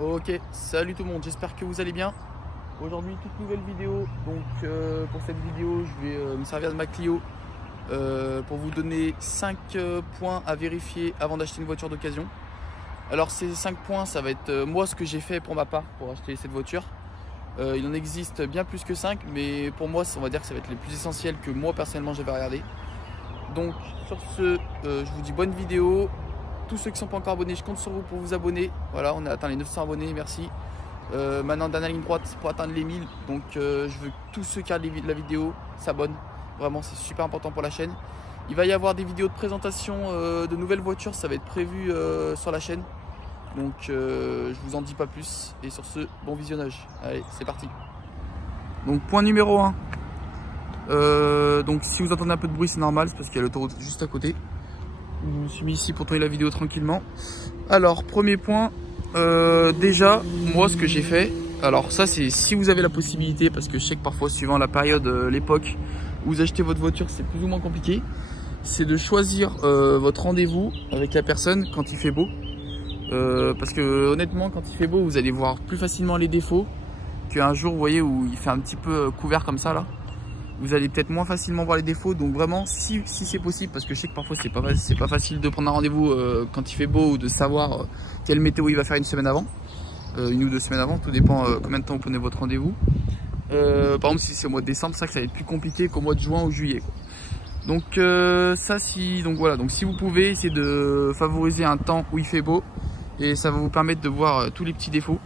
Ok, salut tout le monde, j'espère que vous allez bien. Aujourd'hui, toute nouvelle vidéo. Donc pour cette vidéo, je vais me servir de ma Clio pour vous donner 5 points à vérifier avant d'acheter une voiture d'occasion. Alors ces 5 points, ça va être moi ce que j'ai fait pour ma part pour acheter cette voiture. Il en existe bien plus que 5, mais pour moi, on va dire que ça va être les plus essentiels que moi personnellement j'avais regardé. Donc sur ce, je vous dis bonne vidéo. Tous ceux qui ne sont pas encore abonnés, je compte sur vous pour vous abonner. Voilà, on a atteint les 900 abonnés, merci. Maintenant, dernière ligne droite pour atteindre les 1000. Donc, je veux que tous ceux qui regardent la vidéo s'abonnent. Vraiment, c'est super important pour la chaîne. Il va y avoir des vidéos de présentation de nouvelles voitures. Ça va être prévu sur la chaîne. Donc, je vous en dis pas plus. Et sur ce, bon visionnage. Allez, c'est parti. Donc, point numéro 1. Donc, si vous entendez un peu de bruit, c'est normal. C'est parce qu'il y a l'autoroute juste à côté. Je me suis mis ici pour tourner la vidéo tranquillement. Alors, premier point, déjà, moi ce que j'ai fait, alors ça c'est si vous avez la possibilité, parce que je sais que parfois suivant la période, l'époque où vous achetez votre voiture, c'est plus ou moins compliqué, c'est de choisir votre rendez-vous avec la personne quand il fait beau. Parce que honnêtement, quand il fait beau, vous allez voir plus facilement les défauts qu'un jour, vous voyez, où il fait un petit peu couvert comme ça là. Vous allez peut-être moins facilement voir les défauts, donc vraiment si c'est possible, parce que je sais que parfois c'est pas facile de prendre un rendez-vous quand il fait beau ou de savoir quelle météo il va faire une semaine avant, une ou 2 semaines avant, tout dépend combien de temps vous prenez votre rendez-vous. Par exemple si c'est au mois de décembre, ça va être plus compliqué qu'au mois de juin ou juillet, quoi. Donc donc si vous pouvez essayer de favoriser un temps où il fait beau, et ça va vous permettre de voir tous les petits défauts.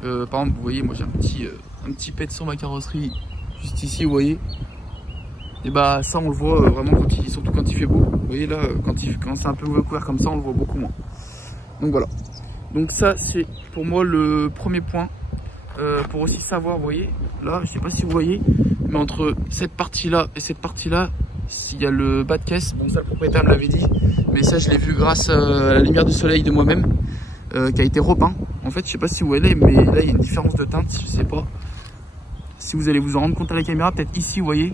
Par exemple vous voyez, moi j'ai un petit pet sur ma carrosserie. Juste ici, vous voyez, et bah ça on le voit vraiment surtout quand il fait beau. Vous voyez là, quand c'est un peu couvert comme ça, on le voit beaucoup moins. Donc voilà. Donc ça c'est pour moi le premier point. Pour aussi savoir, vous voyez, là, je sais pas si vous voyez, mais entre cette partie là et cette partie là, il y a le bas de caisse. Bon ça le propriétaire me l'avait dit, mais ça je l'ai vu grâce à la lumière du soleil de moi-même, qui a été repeint. En fait, je sais pas si vous voyez, mais là il y a une différence de teinte, je sais pas. Si vous allez vous en rendre compte à la caméra, peut-être ici, vous voyez,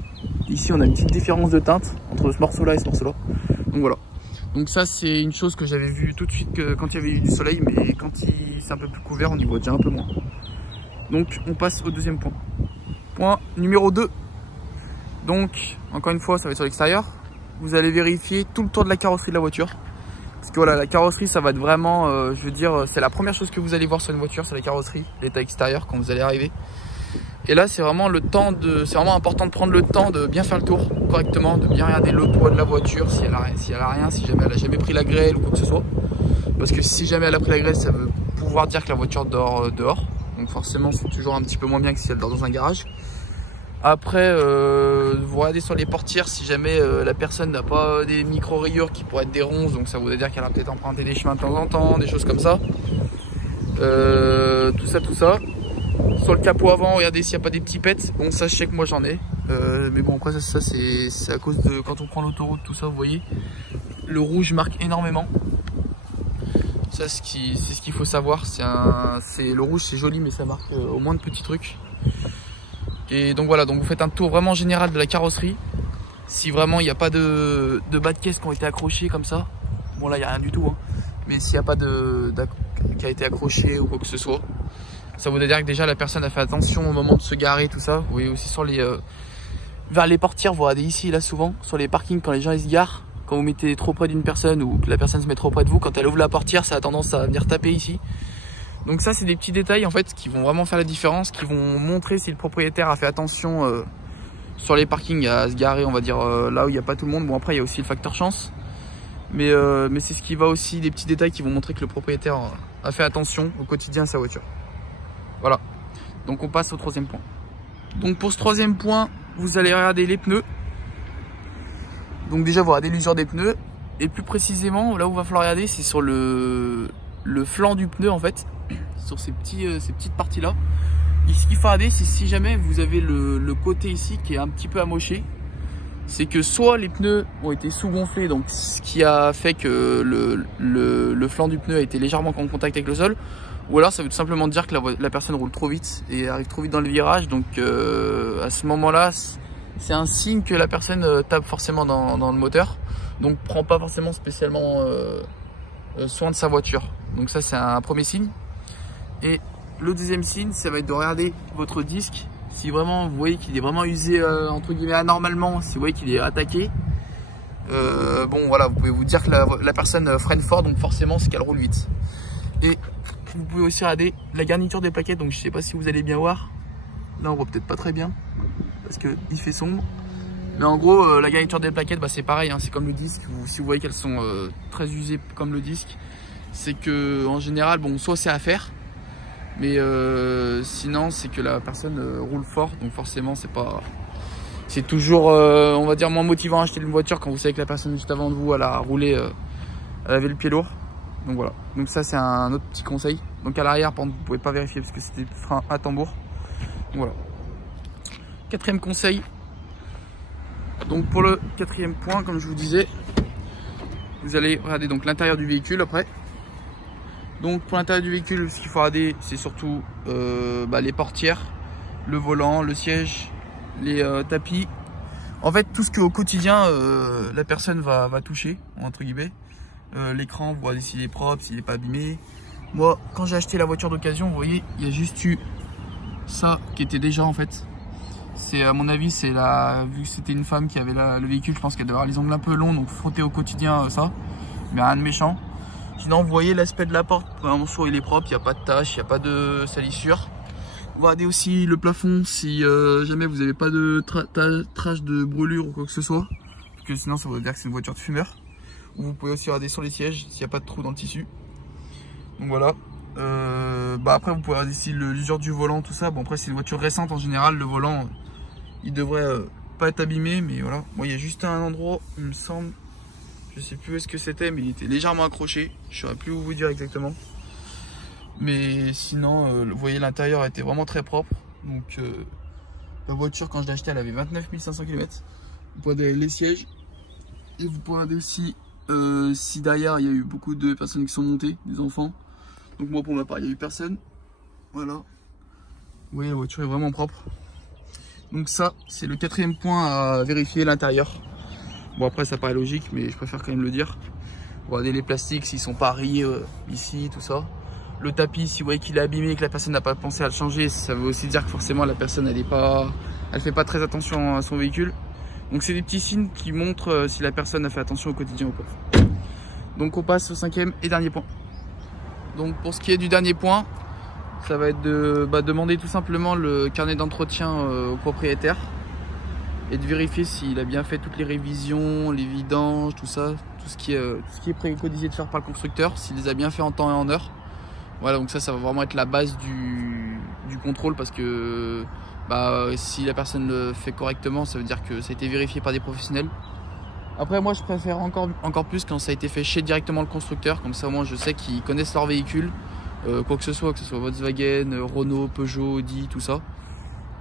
ici on a une petite différence de teinte entre ce morceau-là et ce morceau-là. Donc voilà. Donc ça c'est une chose que j'avais vu tout de suite quand il y avait eu du soleil, mais quand c'est un peu plus couvert, on y voit déjà un peu moins. Donc on passe au deuxième point. Point numéro 2. Donc, encore une fois, ça va être sur l'extérieur. Vous allez vérifier tout le tour de la carrosserie de la voiture. Parce que voilà, la carrosserie, ça va être vraiment, je veux dire, c'est la première chose que vous allez voir sur une voiture, c'est la carrosserie, l'état extérieur quand vous allez arriver. Et là, c'est vraiment c'est vraiment important de prendre le temps de bien faire le tour correctement, de bien regarder le toit de la voiture, si elle a rien, si jamais elle a jamais pris la grêle ou quoi que ce soit. Parce que si jamais elle a pris la grêle, ça veut pouvoir dire que la voiture dort dehors. Donc forcément, c'est toujours un petit peu moins bien que si elle dort dans un garage. Après, vous regardez sur les portières si jamais la personne n'a pas des micro-rayures qui pourraient être des ronces. Donc ça voudrait dire qu'elle a peut-être emprunté des chemins de temps en temps, des choses comme ça. Tout ça. Sur le capot avant, regardez s'il n'y a pas des petits pets. Bon, ça je sais que moi j'en ai, mais bon après ça c'est à cause de quand on prend l'autoroute, tout ça, vous voyez, le rouge marque énormément. Ça c'est ce qu'il faut savoir. Le rouge c'est joli, mais ça marque au moins de petits trucs. Et donc voilà, donc vous faites un tour vraiment général de la carrosserie. Si vraiment il n'y a pas de bas de caisse qui ont été accrochés comme ça, bon là il n'y a rien du tout, hein. Mais s'il n'y a pas qui a été accroché ou quoi que ce soit, ça voudrait dire que déjà la personne a fait attention au moment de se garer, tout ça. Vous voyez aussi sur vers les portières, vous regardez ici, là souvent, sur les parkings quand les gens ils se garent, quand vous mettez trop près d'une personne ou que la personne se met trop près de vous, quand elle ouvre la portière, ça a tendance à venir taper ici. Donc ça c'est des petits détails en fait qui vont vraiment faire la différence, qui vont montrer si le propriétaire a fait attention sur les parkings à se garer, on va dire là où il n'y a pas tout le monde. Bon après il y a aussi le facteur chance, mais c'est ce qui va aussi, des petits détails qui vont montrer que le propriétaire a fait attention au quotidien à sa voiture. Voilà, donc on passe au troisième point. Donc pour ce troisième point, vous allez regarder les pneus. Donc déjà vous regardez l'usure des pneus, et plus précisément là où il va falloir regarder, c'est sur le flanc du pneu en fait, sur ces petites parties là. Et ce qu'il faut regarder, c'est si jamais vous avez le côté ici qui est un petit peu amoché, c'est que soit les pneus ont été sous-gonflés, donc ce qui a fait que le flanc du pneu a été légèrement en contact avec le sol, ou alors ça veut tout simplement dire que la personne roule trop vite et arrive trop vite dans le virage. Donc à ce moment-là, c'est un signe que la personne tape forcément dans le moteur, donc prend pas forcément spécialement soin de sa voiture. Donc ça c'est un premier signe. Et le deuxième signe, ça va être de regarder votre disque. Si vraiment vous voyez qu'il est vraiment usé entre guillemets anormalement, si vous voyez qu'il est attaqué, bon voilà, vous pouvez vous dire que la personne freine fort, donc forcément c'est qu'elle roule vite. Et vous pouvez aussi regarder la garniture des plaquettes. Donc je sais pas si vous allez bien voir. Là on voit peut-être pas très bien parce qu'il fait sombre. Mais en gros la garniture des plaquettes, bah, c'est pareil, hein, c'est comme le disque. Si vous voyez qu'elles sont très usées comme le disque, c'est que en général, bon, soit c'est à faire, mais sinon c'est que la personne roule fort, donc forcément c'est toujours on va dire moins motivant à acheter une voiture quand vous savez que la personne juste avant de vous elle a roulé, elle avait le pied lourd. Donc voilà, donc ça c'est un autre petit conseil. Donc à l'arrière par contre vous pouvez pas vérifier parce que c'était frein à tambour. Donc voilà. Quatrième conseil. Donc pour le quatrième point, comme je vous disais, vous allez regarder donc l'intérieur du véhicule après. Donc pour l'intérieur du véhicule, ce qu'il faut regarder, c'est surtout les portières, le volant, le siège, les tapis. En fait, tout ce qu'au quotidien, la personne va toucher, entre guillemets. L'écran, vous voyez s'il est propre, s'il n'est pas abîmé. Moi, quand j'ai acheté la voiture d'occasion, vous voyez, il y a juste eu ça qui était déjà en fait. C'est à mon avis, c'est vu que c'était une femme qui avait le véhicule, je pense qu'elle devait avoir les ongles un peu longs, donc frotter au quotidien ça. Mais rien de méchant. Sinon, vous voyez l'aspect de la porte, vraiment soit il est propre, il n'y a pas de tache, il n'y a pas de salissure. On va regarder aussi le plafond si jamais vous n'avez pas de trace de brûlure ou quoi que ce soit. Parce que sinon ça veut dire que c'est une voiture de fumeur. Vous pouvez aussi regarder sur les sièges s'il n'y a pas de trou dans le tissu. Donc voilà. Après vous pouvez regarder ici l'usure du volant, tout ça. Bon après c'est une voiture récente en général, le volant il devrait pas être abîmé. Mais voilà, moi il y a juste un endroit, il me semble, je sais plus où est-ce que c'était, mais il était légèrement accroché. Je saurais plus où vous dire exactement. Mais sinon, vous voyez, l'intérieur était vraiment très propre. Donc la voiture, quand je l'ai achetée, elle avait 29 500 km. Vous pouvez regarder les sièges. Et vous pouvez regarder aussi si derrière, il y a eu beaucoup de personnes qui sont montées, des enfants. Donc moi, pour ma part, il n'y a eu personne. Voilà. Vous voyez, la voiture est vraiment propre. Donc ça, c'est le quatrième point à vérifier, l'intérieur. Bon, après, ça paraît logique, mais je préfère quand même le dire. Regardez les plastiques, s'ils sont pas rayés ici, tout ça. Le tapis, si vous voyez qu'il est abîmé et que la personne n'a pas pensé à le changer, ça veut aussi dire que forcément la personne elle fait pas très attention à son véhicule. Donc c'est des petits signes qui montrent si la personne a fait attention au quotidien ou pas. Donc on passe au cinquième et dernier point. Donc pour ce qui est du dernier point, ça va être de demander tout simplement le carnet d'entretien au propriétaire et de vérifier s'il a bien fait toutes les révisions, les vidanges, tout ça, tout ce qui est préconisé de faire par le constructeur, s'il les a bien fait en temps et en heure. Voilà, donc ça va vraiment être la base du contrôle, parce que si la personne le fait correctement, ça veut dire que ça a été vérifié par des professionnels. Après moi je préfère encore plus quand ça a été fait chez directement le constructeur, comme ça au moins je sais qu'ils connaissent leur véhicule, quoi que ce soit Volkswagen, Renault, Peugeot, Audi, tout ça.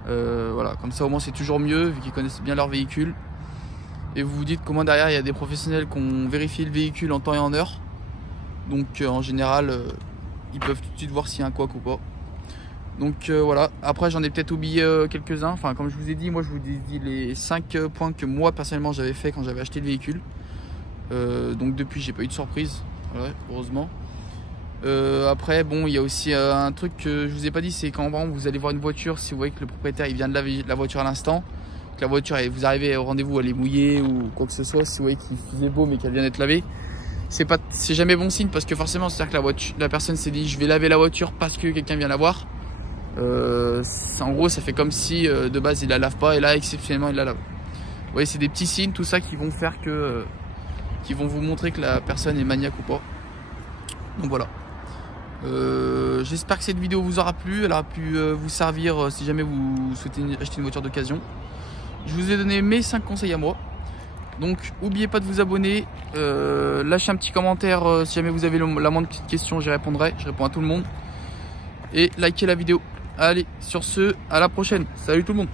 Voilà, comme ça au moins c'est toujours mieux vu qu'ils connaissent bien leur véhicule. Et vous vous dites comment derrière il y a des professionnels qui ont vérifié le véhicule en temps et en heure. Donc en général ils peuvent tout de suite voir s'il y a un couac ou pas. Donc voilà, après j'en ai peut-être oublié quelques-uns. Enfin comme je vous ai dit, moi je vous ai dit les 5 points que moi personnellement j'avais fait quand j'avais acheté le véhicule. Donc depuis j'ai pas eu de surprise, ouais, heureusement. Après bon, il y a aussi un truc que je vous ai pas dit, c'est quand vous allez voir une voiture, si vous voyez que le propriétaire il vient de laver la voiture à l'instant, que la voiture, vous arrivez au rendez-vous, elle est mouillée ou quoi que ce soit, si vous voyez qu'il faisait beau mais qu'elle vient d'être lavée, c'est jamais bon signe, parce que forcément c'est à dire que la personne s'est dit je vais laver la voiture parce que quelqu'un vient la voir. En gros ça fait comme si de base il la lave pas et là exceptionnellement il la lave. Vous voyez, c'est des petits signes, tout ça, qui vont faire que qui vont vous montrer que la personne est maniaque ou pas. Donc voilà. J'espère que cette vidéo vous aura plu, elle aura pu vous servir si jamais vous souhaitez acheter une voiture d'occasion. Je vous ai donné mes 5 conseils à moi. Donc n'oubliez pas de vous abonner, lâchez un petit commentaire si jamais vous avez la moindre petite question, j'y répondrai, je réponds à tout le monde. Et likez la vidéo. Allez, sur ce, à la prochaine. Salut tout le monde.